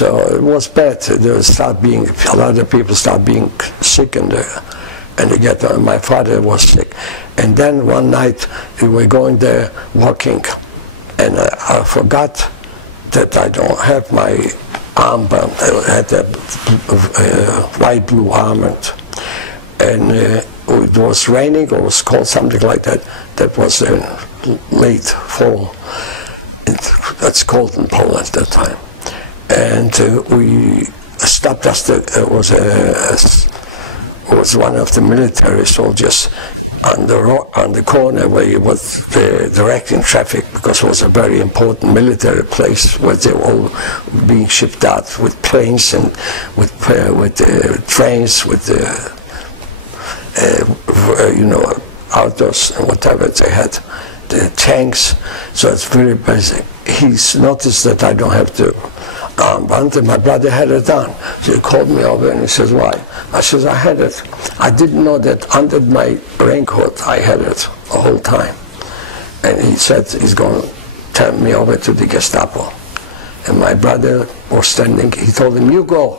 So it was bad. There a lot of people start being sick in there. And my father was sick. And then one night we were going there walking, and I forgot that I don't have my armband. I had a light blue armband. And it was raining, or it was cold, something like that. That was in late fall. That's cold in Poland at that time. And we stopped us. It was one of the military soldiers on the corner where he was directing traffic, because it was a very important military place where they were all being shipped out with planes and with trains, with autos and whatever they had, the tanks. So it's very basic. He's noticed that I don't have the armband, and my brother had it on. So he called me over and he says, "Why?" I says, "I had it. I didn't know that under my raincoat I had it the whole time." And he said he's going to turn me over to the Gestapo. And my brother was standing. He told him, "You go.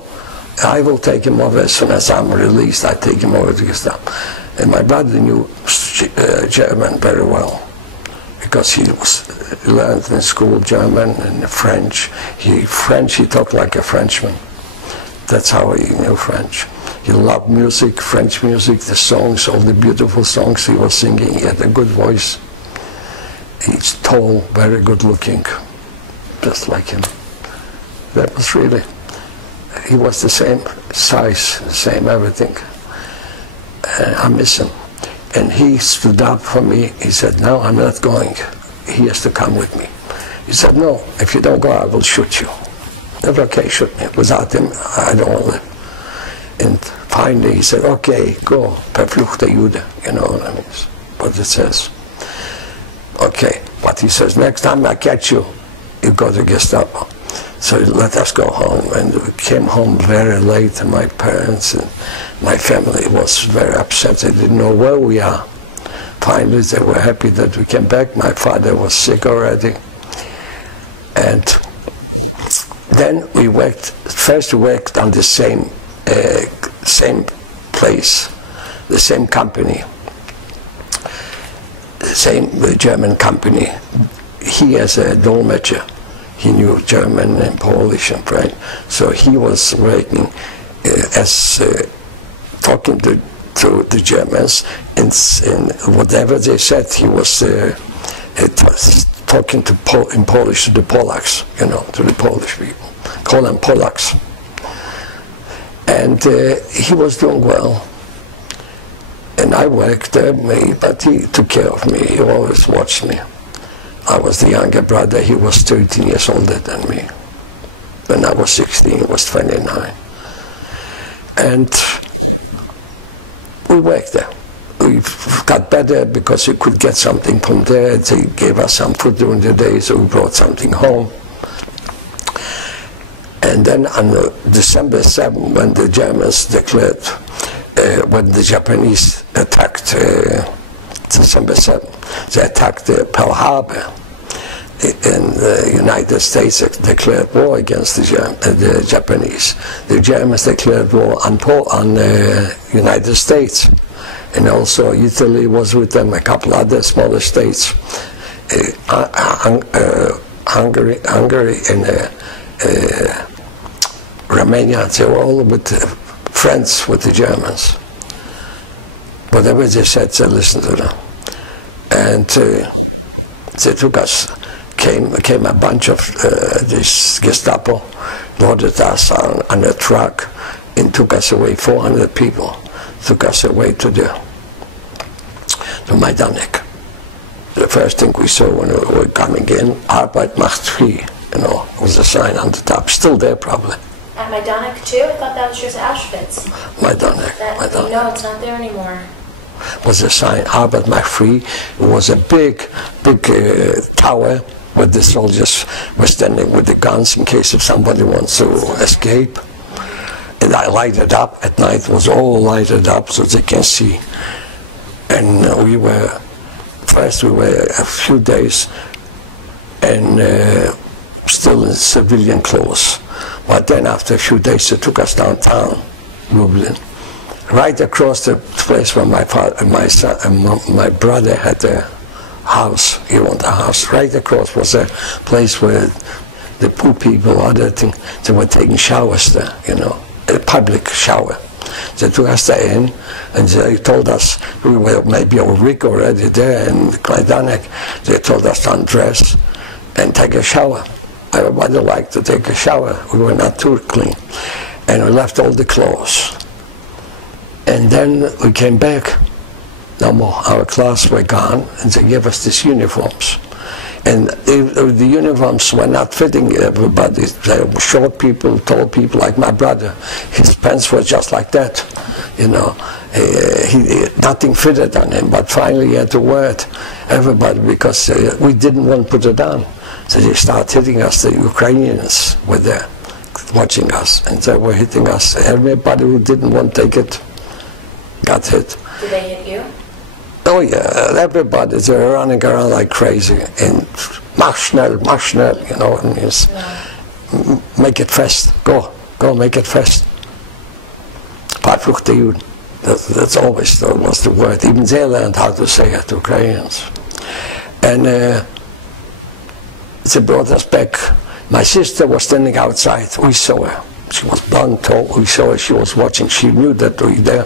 I will take him over as soon as I'm released. I take him over to Gestapo." And my brother knew German very well, because he learned in school German and French. He talked like a Frenchman. That's how he knew French. He loved music, French music, the songs, all the beautiful songs he was singing. He had a good voice. He's tall, very good looking, just like him. That was really, he was the same size, same everything. I miss him. And he stood up for me. He said, "No, I'm not going. He has to come with me." He said, "No, if you don't go, I will shoot you." I said, "Okay, shoot me. Without him, I don't want to live." And finally he said, "Okay, go. Verfluchte Jude." You know what it says. Okay, but he says, "Next time I catch you, you go to Gestapo." So he let us go home, and we came home very late, and my parents and my family was very upset. They didn't know where we are. Finally, they were happy that we came back. My father was sick already. And then we worked on the same place, the same company, the German company. He, as a dolmetscher, he knew German and Polish and French, so he was working talking to the Germans, and whatever they said, he was talking in Polish to the Polacks, to the Polish people, call them Polacks. And he was doing well. And I worked there, but he took care of me. He always watched me. I was the younger brother. He was 13 years older than me. When I was 16, he was 29. And we worked there. We got better because we could get something from there. They gave us some food during the day, so we brought something home. And then on December 7, when the Germans declared, when the Japanese attacked December 7, they attacked Pearl Harbor, and the United States declared war against the Japanese. The Germans declared war on the United States, and also Italy was with them, a couple other smaller states, Hungary and Romania. They were all with friends with the Germans. Whatever they said, they listened to them. And they took us, came a bunch of this Gestapo, loaded us on a truck, and took us away, 400 people, took us away to Majdanek. The first thing we saw when we were coming in, Arbeit macht frei, was a sign on the top, still there probably. At Majdanek too? I thought that was just Auschwitz. Majdanek. No, it's not there anymore. Was a sign, Arbeit macht frei. It was a big tower where the soldiers were standing with the guns in case if somebody wants to escape. And I lighted up at night, it was all lighted up so they can see. And we were a few days and still in civilian clothes. But then after a few days they took us downtown, Lublin, right across the place where my father, my son, and my brother had their house. He owned a house. Right across was a place where the poor people, other things, they were taking showers there, you know, a public shower. They took us there in, and they told us, we were maybe a week already there in Majdanek. They told us to undress and take a shower. Everybody liked to take a shower. We were not too clean. And we left all the clothes. And then we came back. No more. Our clothes were gone, and they gave us these uniforms. And the uniforms were not fitting everybody. They were short people, tall people, like my brother. His pants were just like that, you know. Nothing fitted on him, but finally he had to wear it, everybody, because we didn't want to put it on. So they started hitting us. The Ukrainians were there, watching us, and they were hitting us. Everybody who didn't want to take it got hit. Did they hit you? Oh yeah, everybody, they were running around like crazy, and mach schnell, you know, and it's, make it fast, go, make it fast. Verfluchte Juden, that's always, that was the word. Even they learned how to say it, Ukrainians. And they brought us back. My sister was standing outside, we saw her. She was blonde, tall, we saw her, she was watching, she knew that we were there.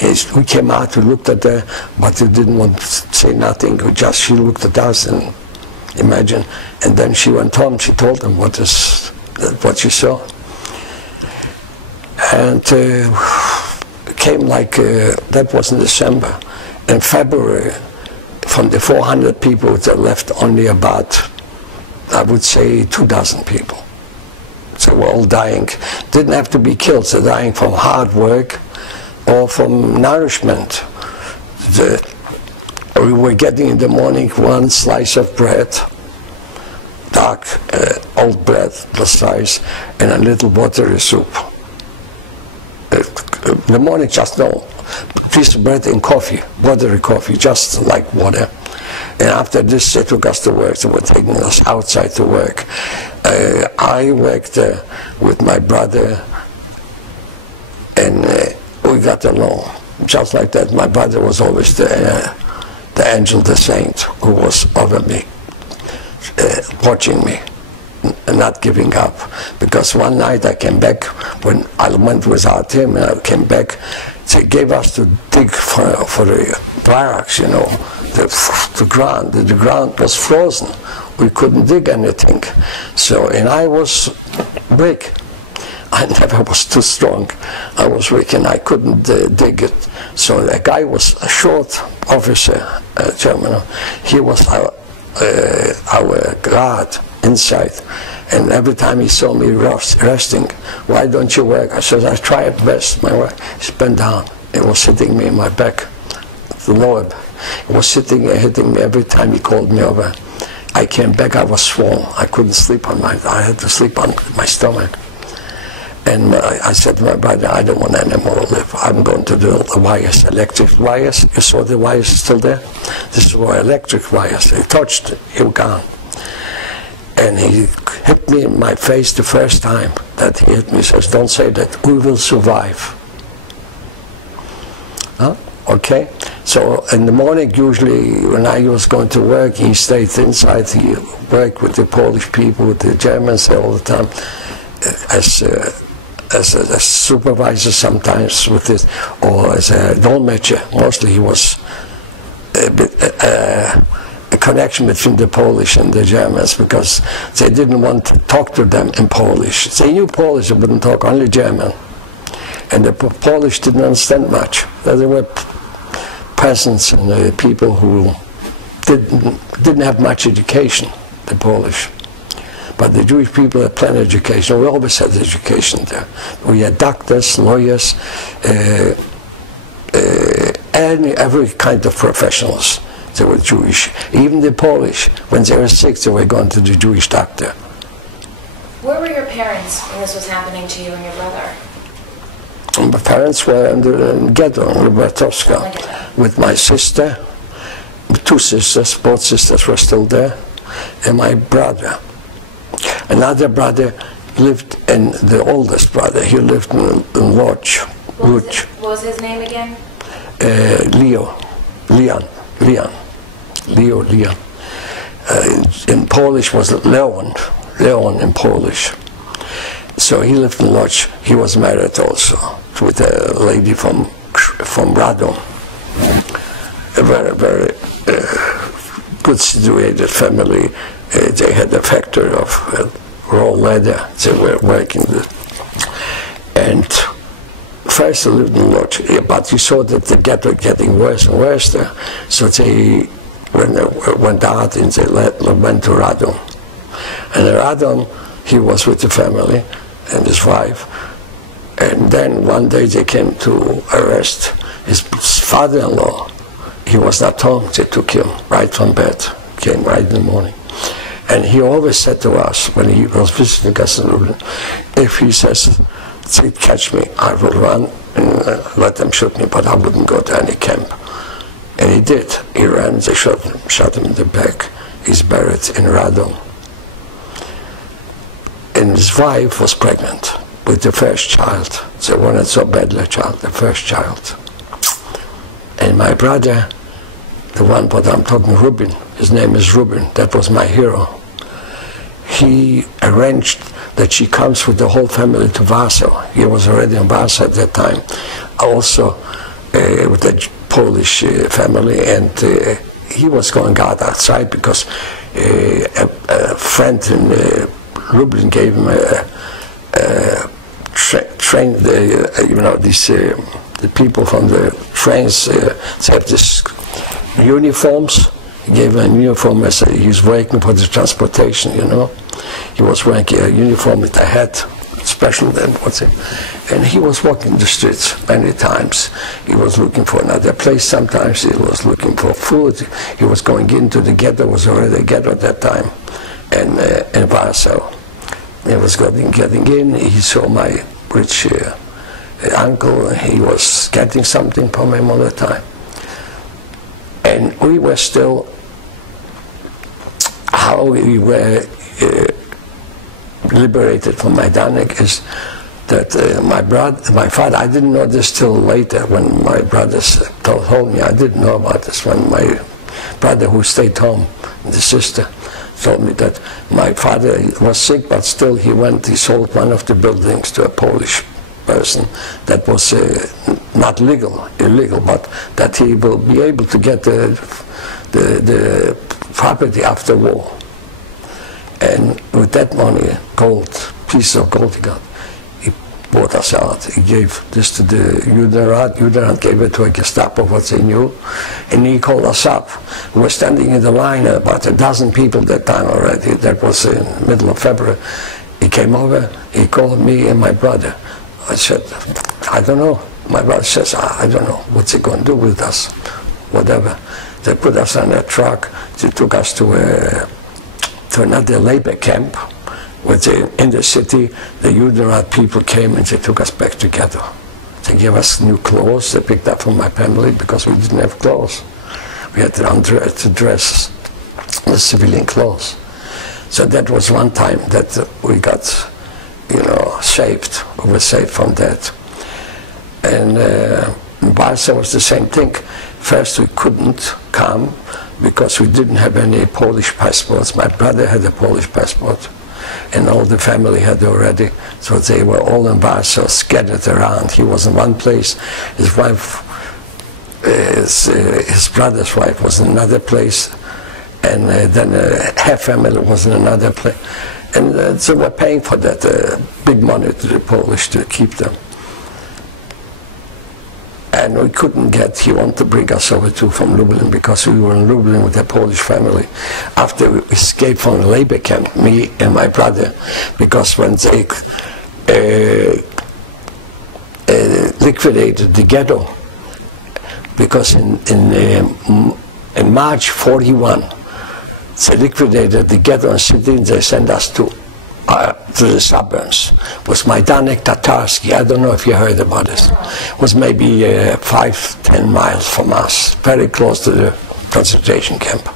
And we came out, we looked at her, but we didn't want to say nothing, she looked at us and imagine. And then she went home, she told them what she saw. And came like, that was in December. In February, from the 400 people, there left only about, I would say, 2,000 people. They were all dying. Didn't have to be killed. They're dying from hard work or from nourishment. We were getting in the morning one slice of bread, dark, old bread, the slice, and a little watery soup. In the morning, just no piece of bread and coffee, watery coffee, just like water. And after this, they took us to work. They were taking us outside to work. I worked with my brother, and we got along. Just like that, my brother was always the angel, the saint, who was over me, watching me, and not giving up. Because one night I came back, when I went without him, and I came back, they gave us to dig for the barracks, you know, the ground. The ground was frozen. We couldn't dig anything. So, and I was weak. I never was too strong. I was weak and I couldn't dig it. So a guy was a short officer, German. He was our guard inside. And every time he saw me resting, why don't you work? I said, I try at best. My work. He bent down. He was hitting me in my back, the lower back. He was sitting there hitting me every time he called me over. I came back, I was swollen. I couldn't sleep I had to sleep on my stomach. And I said to my brother, I don't want any more to live. I'm going to do the wires, electric wires. You saw the wires still there? This were electric wires. He touched it, he was gone. And he hit me in my face the first time that he hit me. He says, don't say that, we will survive. Huh? Okay? So in the morning, usually when I was going to work, he stayed inside. He worked with the Polish people, with the Germans all the time, as a supervisor sometimes with it, or as a dolmetscher. Mostly he was a connection between the Polish and the Germans, because they didn't want to talk to them in Polish. They knew Polish, they wouldn't talk, only German. And the Polish didn't understand much. There were peasants and people who didn't have much education, the Polish. But the Jewish people had plenty of education. We always had education there. We had doctors, lawyers, every kind of professionals. They were Jewish. Even the Polish, when they were sick, they were going to the Jewish doctor. Where were your parents when this was happening to you and your brother? My parents were in the ghetto, in Lubartowska, with my sister, two sisters, both sisters were still there, and my brother. Another brother lived And the oldest brother, he lived in Lodz. What was his name again? Leon. In Polish was Leon in Polish. So he lived in Lodz. He was married also with a lady from Radom. A very, very good situated family. They had a factory of raw leather. They were working with. And first they lived in Lodz, but you saw that the ghetto getting worse and worse there. So they went out and they went to Radom. And in Radom, he was with the family and his wife. And then one day they came to arrest his father-in-law. He was not home. They took him right from bed, came right in the morning. And he always said to us, when he was visiting us in Lublin, if he says, they catch me, I will run and let them shoot me, but I wouldn't go to any camp. And he did. He ran, they shot him in the back. He's buried in Radom. And his wife was pregnant with the first child. They wanted so badly a child, the first child. And my brother, the one what I'm talking, Rubin, his name is Rubin, that was my hero. He arranged that she comes with the whole family to Warsaw. He was already in Warsaw at that time, also with the Polish family, and he was going out outside because a friend in Lublin gave him train. The people from the trains they have this uniforms. He gave him a uniform as he was working for the transportation. You know, he was wearing a uniform with a hat, special then. And he was walking the streets many times. He was looking for another place. Sometimes he was looking for food. He was going into the ghetto. Was already a ghetto at that time, and in Warsaw. He was getting in. He saw my rich uncle. He was getting something from him all the time. And we were still, how we were liberated from Majdanek is that my father, I didn't know this till later when my brothers told me. I didn't know about this when my brother who stayed home, the sister, told me that my father was sick, but still he sold one of the buildings to a Polish person that was not illegal, but that he will be able to get the property after war. And with that money, piece of gold he got, he bought us out. He gave this to the Judenrat. Judenrat gave it to a Gestapo, what they knew, and he called us up. We were standing in the line, about a dozen people that time already. That was in the middle of February. He came over, he called me and my brother. I said, I don't know. My brother says, I don't know. What's he going to do with us? Whatever. They put us on a truck. They took us to another labor camp. In the city, the Judenrat people came and they took us back together. They gave us new clothes. They picked up from my family because we didn't have clothes. We had to dress the civilian clothes. So that was one time that we got, saved. We were saved from that. And in Warsaw was the same thing. First we couldn't come because we didn't have any Polish passports. My brother had a Polish passport and all the family had already. So they were all in Warsaw, scattered around. He was in one place. His wife, his brother's wife was in another place. And then her family was in another place. And they were paying for that big money to the Polish to keep them. And we couldn't get, he wanted to bring us over from Lublin because we were in Lublin with a Polish family. After we escaped from the labor camp, me and my brother, because when they liquidated the ghetto, because in March 41, they liquidated the ghetto and city and they sent us to the suburbs. It was Majdanek Tatarsky. I don't know if you heard about this. It was maybe 5-10 miles from us, very close to the concentration camp.